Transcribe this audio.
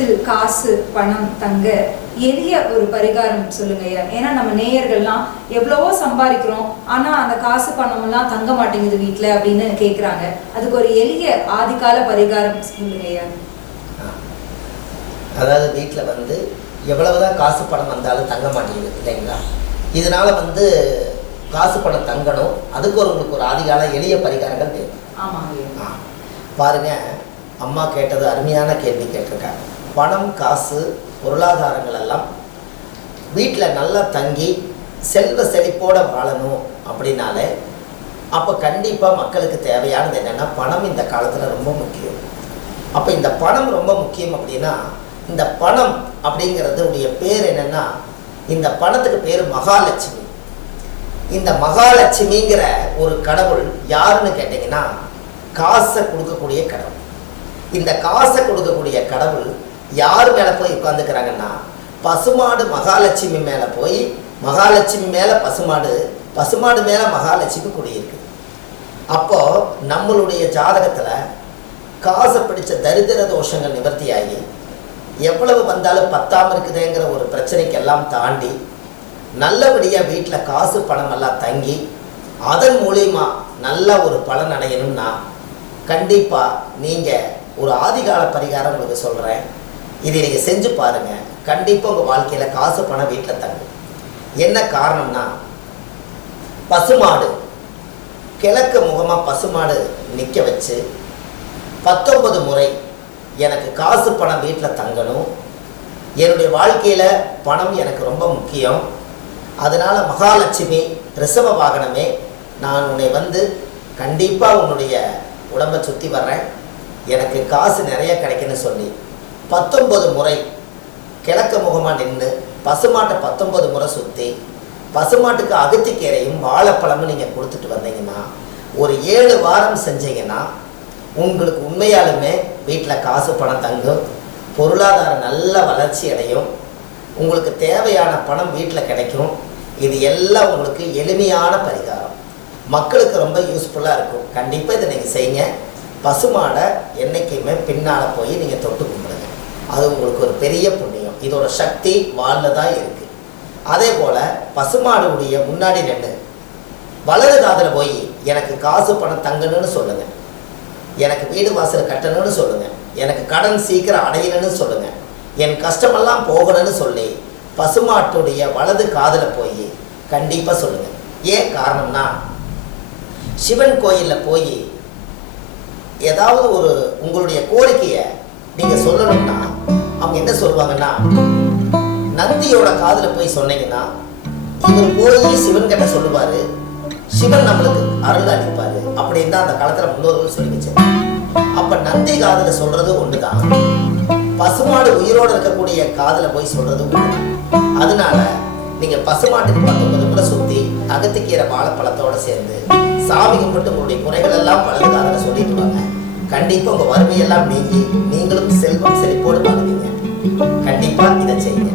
வீட்டில் காசு பணம் தங்க எளிய ஒரு பரிகாரம் சொல்லுங்க ஐயா. ஏன்னா நம்ம நேயர்கள்லாம் எவ்வளவோ சம்பாதிக்கிறோம் ஆனா அந்த காசு பணம் எல்லாம் தங்க மாட்டேங்குது வீட்ல அப்படின்னு கேக்குறாங்க. அதுக்கு ஒரு எளிய ஆதிகால பரிகாரம் சொல்லுங்க ஐயா. அதாவது வீட்டில் வந்து எவ்வளவுதான் காசு பணம் வந்தாலும் தங்க மாட்டேங்குது இல்லைங்களா? இதனால வந்து காசு பணம் தங்கணும். அதுக்கு ஒரு உங்களுக்கு ஒரு ஆதிகால எளிய பரிகாரங்கள் தேவை. பாருங்க அம்மா கேட்டது அருமையான கேள்வி கேட்டிருக்காங்க. பணம் காசு பொருளாதாரங்கள் எல்லாம் வீட்டில் நல்லா தங்கி செல்வ செழிப்போட வாழணும் அப்படின்னாலே அப்போ கண்டிப்பாக மக்களுக்கு தேவையானது என்னென்னா பணம் இந்த காலத்தில் ரொம்ப முக்கியம். அப்போ இந்த பணம் ரொம்ப முக்கியம் அப்படின்னா இந்த பணம் அப்படிங்கிறது உடைய பேர் என்னென்னா இந்த பணத்துக்கு பேர் மகாலட்சுமி. இந்த மகாலட்சுமிங்கிற ஒரு கடவுள் யாருன்னு கேட்டிங்கன்னா காசை கொடுக்கக்கூடிய கடவுள். இந்த காசை கொடுக்கக்கூடிய கடவுள் யார் மேலே போய் உட்காந்துக்கிறாங்கன்னா பசுமாடு மகாலட்சுமி மேலே போய் மகாலட்சுமி மேலே பசுமாடு பசுமாடு மேலே மகாலட்சுமி குடியிருக்கு. அப்போ நம்மளுடைய ஜாதகத்தில் காசை பிடிச்ச தரித்திர தோஷங்கள் நிவர்த்தியாகி எவ்வளவு வந்தாலும் பத்தாமல் இருக்குதுங்கிற ஒரு பிரச்சனைக்கெல்லாம் தாண்டி நல்லபடியாக வீட்டில் காசு பணம் எல்லாம் தங்கி அதன் மூலயமா நல்ல ஒரு பலன் அடையணும்னா கண்டிப்பாக நீங்கள் ஒரு ஆதிகால பரிகாரம் உங்களுக்கு சொல்கிறேன் இதை நீங்கள் செஞ்சு பாருங்கள் கண்டிப்பாக உங்கள் வாழ்க்கையில் காசு பணம் வீட்டில் தங்கும். என்ன காரணம்னா பசுமாடு கிழக்கு முகமாக பசுமாடு நிற்க வச்சு பத்தொன்பது முறை எனக்கு காசு பணம் வீட்டில் தங்கணும். என்னுடைய வாழ்க்கையில் பணம் எனக்கு ரொம்ப முக்கியம். அதனால் மகாலட்சுமி ரிசவ வாகனமே நான் உன்னை வந்து கண்டிப்பாக உன்னுடைய உடம்பை சுற்றி வர்றேன். எனக்கு காசு நிறைய கிடைக்குன்னு சொல்லி. பத்தொன்பது முறை கிழக்கு முகமாக நின்று பசுமாட்டை பத்தொன்பது முறை சுற்றி பசுமாட்டுக்கு அகத்திக்கீரையும் வாழைப்பழமும் நீங்கள் கொடுத்துட்டு வந்தீங்கன்னா ஒரு ஏழு வாரம் செஞ்சீங்கன்னா உங்களுக்கு உண்மையாலுமே வீட்டில் காசு பணம் தங்கும் பொருளாதாரம் நல்ல வளர்ச்சி அடையும் உங்களுக்கு தேவையான பணம் வீட்டில் கிடைக்கும். இது எல்லாம் உங்களுக்கு எளிமையான பரிகாரம். மக்களுக்கு ரொம்ப யூஸ்ஃபுல்லாக இருக்கும். கண்டிப்பாக இதை நீங்கள் செய்யுங்க. பசுமாடை என்றைக்குமே பின்னால் போய் நீங்கள் தொட்டு கும்பிடுங்க. அது உங்களுக்கு ஒரு பெரிய புண்ணியம். இதோட சக்தி வாழ்ல தான் இருக்குது அதே போல் பசுமாடுடைய முன்னாடி நின்று வலது காதில் போய் எனக்கு காசு பணம் தங்கணும்னு சொல்லுங்கள் எனக்கு வீடு வாசல் கட்டணும்னு சொல்லுங்கள் எனக்கு கடன் சீக்கிரம் அடையணும்னு சொல்லுங்கள் என் கஷ்டமெல்லாம் போகணும்னு சொல்லி பசுமாட்டுடைய வலது காதில் போய் கண்டிப்பாக சொல்லுங்கள் ஏன் காரணம்னா சிவன் கோயிலில் போய் ஏதாவது ஒரு உங்களுடைய கோரிக்கையை நீங்கள் சொல்லணும்னா அவங்க என்ன சொல்லுவாங்கன்னா நந்தியோட காதுல போய் சொன்னீங்கன்னா இவர் போய் சிவன் கிட்ட சொல்லுவாரு சிவன் நம்மளுக்கு அருள் அளிப்பாரு. அப்படின்னு தான் அந்த காலத்துல முன்னோர்கள் சொல்லி அப்ப நந்தி காதுல சொல்றது ஒண்ணுதான். தான் பசுமாடு உயிரோடு இருக்கக்கூடிய காதுல போய் சொல்றது அதனால நீங்க பசுமாட்டுக்கு பத்தொன்பது முறை சுத்தி அகத்துக்கீரை வாழைப்பழத்தோட சேர்ந்து சாமி கும்பிட்டு உங்களுடைய குறைகள் எல்லாம் வலது காதில் சொல்லிட்டு வாங்க கண்டிப்பா உங்க வறுமையெல்லாம் நீங்கி நீங்களும் செல்வம் செழிப்போடு வாழ்க்கை கண்டிப்பா இதை செய்யுங்க.